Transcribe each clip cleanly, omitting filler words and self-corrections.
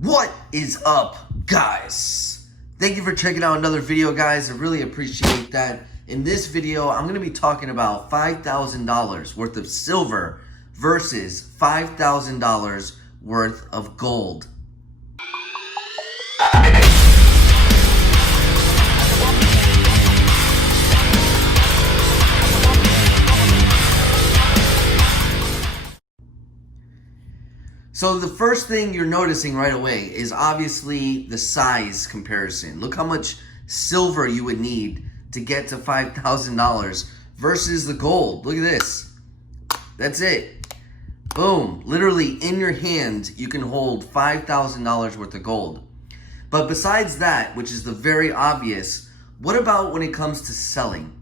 What is up, guys? Thank you for checking out another video, guys. I really appreciate that. In this video, I'm going to be talking about $5,000 worth of silver versus $5,000 worth of gold. So the first thing you're noticing right away is obviously the size comparison. Look how much silver you would need to get to $5,000 versus the gold. Look at this. That's it. Boom. Literally in your hand, you can hold $5,000 worth of gold. But besides that, which is the very obvious, what about when it comes to selling?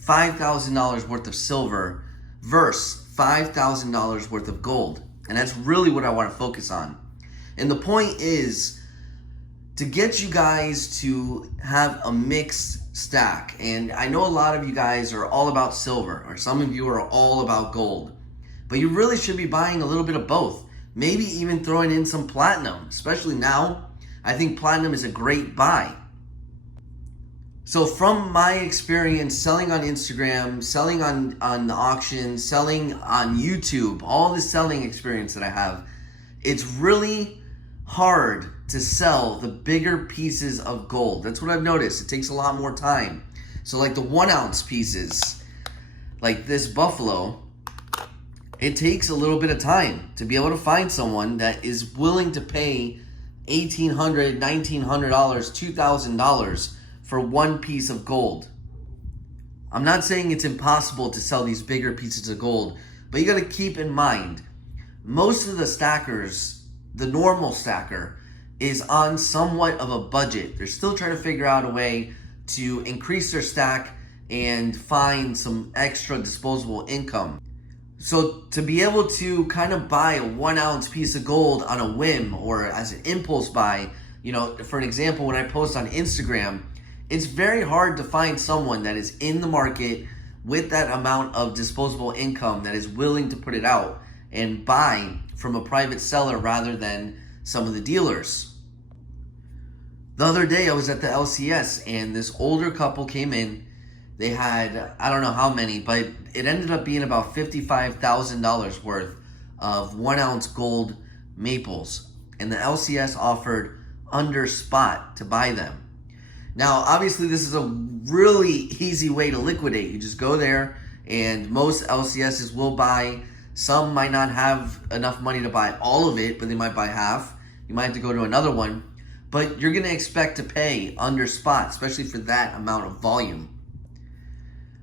$5,000 worth of silver versus $5,000 worth of gold. And that's really what I want to focus on. And the point is to get you guys to have a mixed stack. And I know a lot of you guys are all about silver, or some of you are all about gold. But you really should be buying a little bit of both. Maybe even throwing in some platinum. Especially now, I think platinum is a great buy. So from my experience selling on Instagram, selling on the auction, selling on YouTube, all the selling experience that I have, it's really hard to sell the bigger pieces of gold. That's what I've noticed. It takes a lot more time. So like the 1 ounce pieces, like this buffalo, it takes a little bit of time to be able to find someone that is willing to pay $1,800, $1,900, $2,000 for one piece of gold. I'm not saying it's impossible to sell these bigger pieces of gold, but you got to keep in mind, most of the stackers, the normal stacker, is on somewhat of a budget. They're still trying to figure out a way to increase their stack and find some extra disposable income. So to be able to kind of buy a 1 ounce piece of gold on a whim or as an impulse buy, you know, for an example, when I post on Instagram, it's very hard to find someone that is in the market with that amount of disposable income that is willing to put it out and buy from a private seller rather than some of the dealers. The other day I was at the LCS and this older couple came in. They had, I don't know how many, but it ended up being about $55,000 worth of 1 ounce gold maples. And the LCS offered under spot to buy them. Now, obviously, this is a really easy way to liquidate. You just go there, and most LCSs will buy. Some might not have enough money to buy all of it, but they might buy half. You might have to go to another one. But you're going to expect to pay under spot, especially for that amount of volume.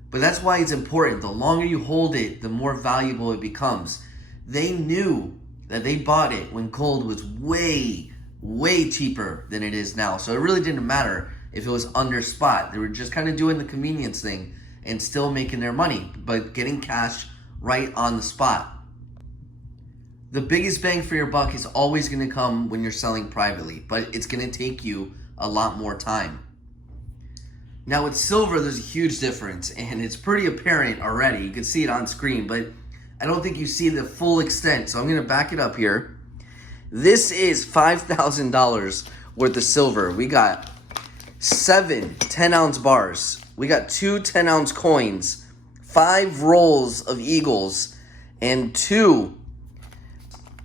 But that's why it's important. The longer you hold it, the more valuable it becomes. They knew that they bought it when gold was way, way cheaper than it is now. So it really didn't matter if it was under spot. They were just kind of doing the convenience thing and still making their money, but getting cash right on the spot. The biggest bang for your buck is always going to come when you're selling privately, but it's going to take you a lot more time. Now with silver, there's a huge difference, and it's pretty apparent already. You can see it on screen, but I don't think you see the full extent, so I'm going to back it up here. This is $5,000 worth of silver. We got 7 10-ounce bars. We got 2 10-ounce coins, 5 rolls of eagles, and 2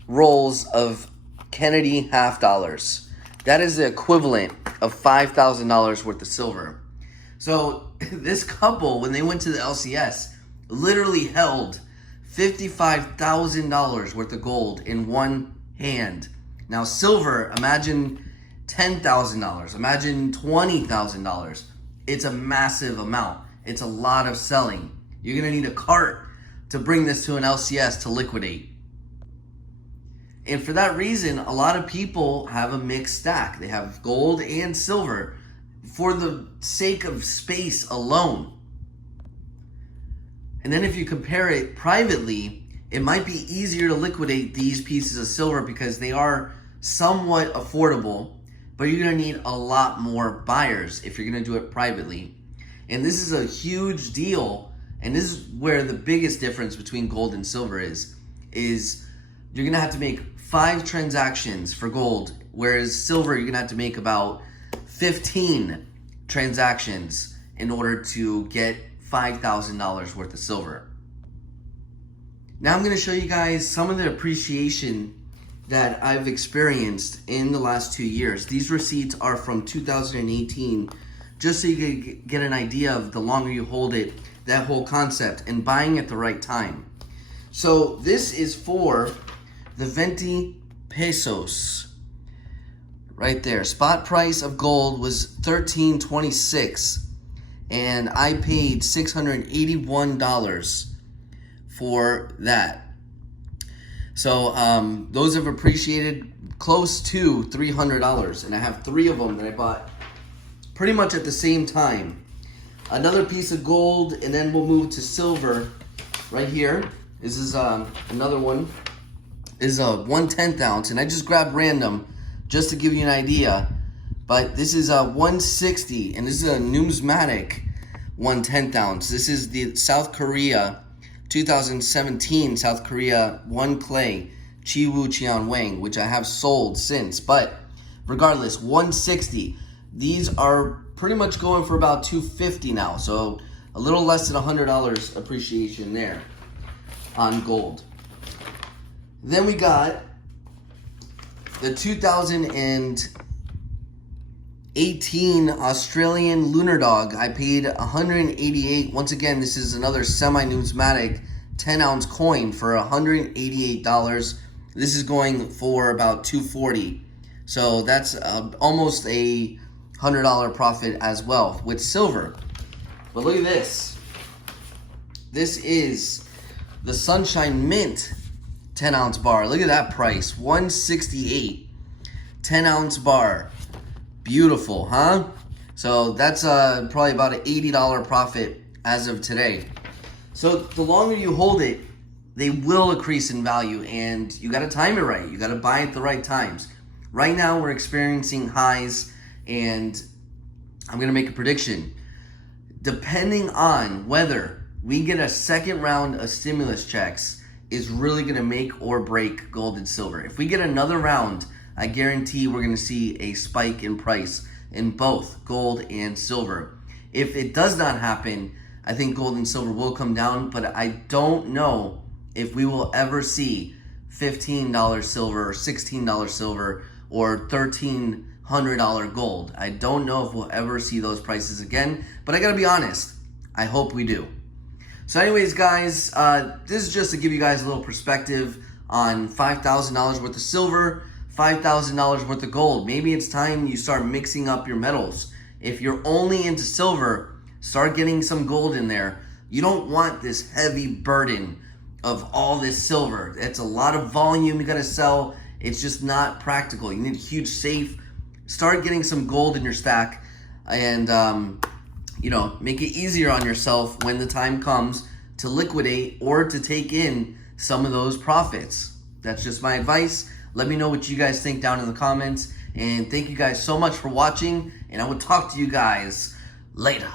rolls of Kennedy half dollars. That is the equivalent of $5,000 worth of silver. So this couple, when they went to the LCS, literally held $55,000 worth of gold in one hand. Now silver, imagine $10,000, imagine $20,000. It's a massive amount. It's a lot of selling. You're gonna need a cart to bring this to an LCS to liquidate. And for that reason, a lot of people have a mixed stack. They have gold and silver for the sake of space alone. And then if you compare it privately, it might be easier to liquidate these pieces of silver because they are somewhat affordable, but you're going to need a lot more buyers if you're going to do it privately. And this is a huge deal, and this is where the biggest difference between gold and silver is you're going to have to make 5 transactions for gold, whereas silver, you're gonna have to make about 15 transactions in order to get $5,000 worth of silver. Now I'm gonna show you guys some of the appreciation that I've experienced in the last 2 years. These receipts are from 2018, just so you can get an idea of the longer you hold it, that whole concept, and buying at the right time. So this is for the 20 pesos. Right there. Spot price of gold was $13.26, and I paid $681 for that. So those have appreciated close to $300, and I have 3 of them that I bought pretty much at the same time. Another piece of gold, and then we'll move to silver right here. This is another one. This is a 1/10 ounce, and I just grabbed random just to give you an idea. But this is a 160, and this is a numismatic 1/10 ounce. This is the South Korea 2017 South Korea 1 clay Chiwoo Cheon Wang, which I have sold since. But regardless, 160. These are pretty much going for about $250 now, so a little less than $100 appreciation there on gold. Then we got the 2018 Australian Lunar Dog. I paid $188. Once again, this is another semi-numismatic 10-ounce coin for $188. This is going for about $240. So that's almost a $100 profit as well with silver. But look at this. This is the Sunshine Mint 10-ounce bar. Look at that price, $168. 10-ounce bar. Beautiful, huh? So that's probably about an $80 profit as of today. So the longer you hold it, they will increase in value, and you got to time it right. You got to buy at the right times. Right now we're experiencing highs, and I'm going to make a prediction. Depending on whether we get a second round of stimulus checks is really going to make or break gold and silver. If we get another round, I guarantee we're going to see a spike in price in both gold and silver. If it does not happen, I think gold and silver will come down, but I don't know if we will ever see $15 silver or $16 silver or $1,300 gold. I don't know if we'll ever see those prices again, but I gotta be honest, I hope we do. So anyways, guys, this is just to give you guys a little perspective on $5,000 worth of silver, $5,000 worth of gold. Maybe it's time you start mixing up your metals. If you're only into silver, start getting some gold in there. You don't want this heavy burden of all this silver. It's a lot of volume you gotta sell. It's just not practical. You need a huge safe. Start getting some gold in your stack, and make it easier on yourself when the time comes to liquidate or to take in some of those profits. That's just my advice. Let me know what you guys think down in the comments, and thank you guys so much for watching, and I will talk to you guys later.